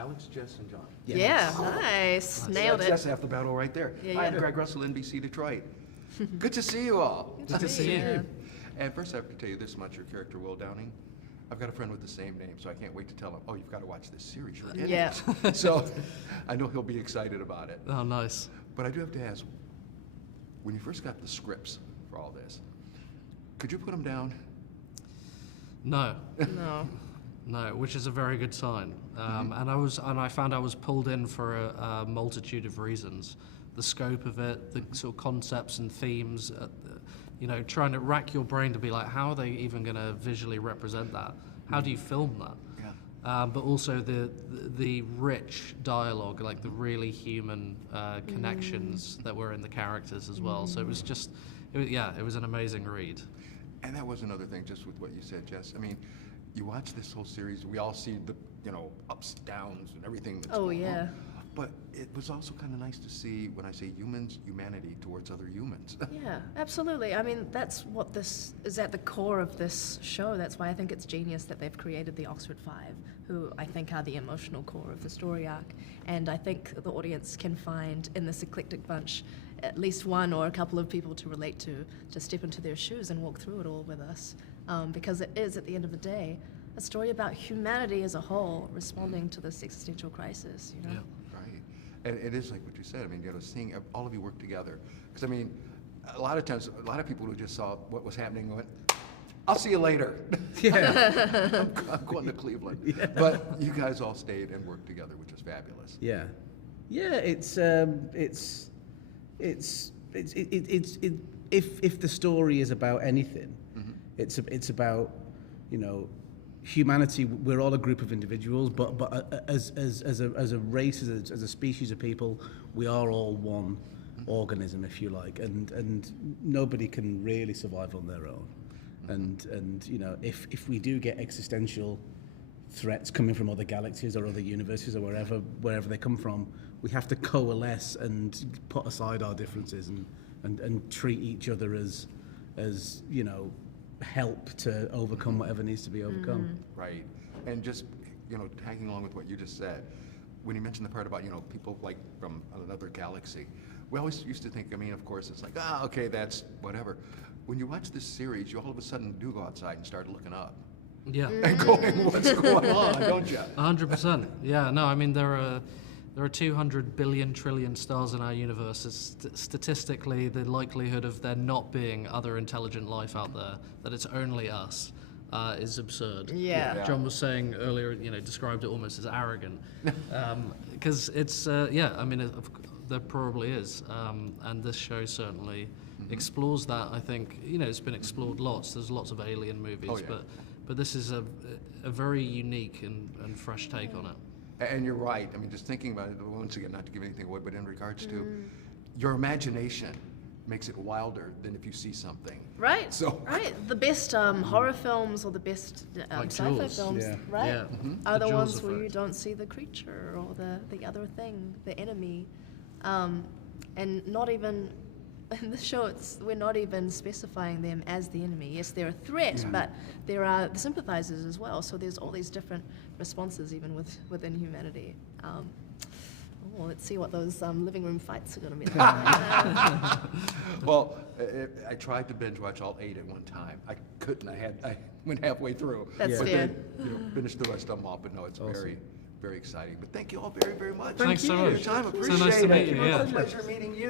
Alex, Jess, and John. Yeah, nice. Nailed it. That's half the battle right there. Yeah, I'm yeah. Greg Russell, NBC Detroit. Good to see you all. Good to see you. And first I have to tell you this much, your character, Will Downing. I've got a friend with the same name, so I can't wait to tell him, oh, you've got to watch this series. You're in Yeah. it. So I know he'll be excited about it. Oh, nice. But I do have to ask, when you first got the scripts for all this, could you put them down? No. No. No, which is a very good sign. And I found I was pulled in for a multitude of reasons. The scope of it, the sort of concepts and themes, you know, trying to rack your brain to be like, how are they even going to visually represent that? How do you film that? Yeah. But also the rich dialogue, like the really human connections that were in the characters as well. So it was just, it was an amazing read. And that was another thing, just with what you said, Jess. I mean, you watch this whole series, we all see the, you know, ups, downs, and everything that's going on. But it was also kind of nice to see, when I say humans, humanity towards other humans. Yeah, absolutely. I mean, that's what this is at the core of this show. That's why I think it's genius that they've created the Oxford Five, who I think are the emotional core of the story arc. And I think the audience can find in this eclectic bunch at least one or a couple of people to relate to step into their shoes and walk through it all with us. Because it is, at the end of the day, a story about humanity as a whole responding to this existential crisis, you know? Yeah. And it is like what you said. I mean, you know, seeing all of you work together. Because I mean, a lot of times, a lot of people who just saw what was happening went, "I'll see you later." Yeah. I'm going to Cleveland. Yeah. But you guys all stayed and worked together, which was fabulous. Yeah, yeah. If the story is about anything, it's about, you know, humanity. We're all a group of individuals, but as a race, as a species of people, we are all one organism, if you like, and nobody can really survive on their own. And you know, if we do get existential threats coming from other galaxies or other universes or wherever they come from, we have to coalesce and put aside our differences and treat each other as you know, help to overcome whatever needs to be overcome. Right. And just, you know, tagging along with what you just said, when you mentioned the part about, you know, people like from another galaxy, we always used to think, I mean, of course, it's like, okay, that's whatever. When you watch this series, you all of a sudden do go outside and start looking up. Yeah. And going, what's going on, don't you? 100%. Yeah, no, I mean, there are 200 billion trillion stars in our universe. Statistically, the likelihood of there not being other intelligent life out there, that it's only us, is absurd. Yeah. John was saying earlier, you know, described it almost as arrogant. Because it's, I mean, there probably is. And this show certainly explores that. I think, you know, it's been explored lots. There's lots of alien movies, but this is a very unique and fresh take on it. And you're right. I mean, just thinking about it, once again, not to give anything away, but in regards to your imagination makes it wilder than if you see something. Right. So right. The best horror films or the best Like sci-fi Jaws. films, Yeah. right, Yeah. are The the Jaws ones where you effect. don't see the creature or the other thing, the enemy, and not even. In the show, we're not even specifying them as the enemy. Yes, they're a threat, but there are the sympathizers as well. So there's all these different responses even within humanity. Let's see what those living room fights are going to be like. well, I tried to binge watch all 8 at one time. I couldn't. I went halfway through. That's but fair. then, you know, finished the rest of them all. But no, it's very, very exciting. But thank you all very, very much. Thanks so for your much. time. So Appreciate nice to it. meet you, It was yeah. a pleasure meeting you.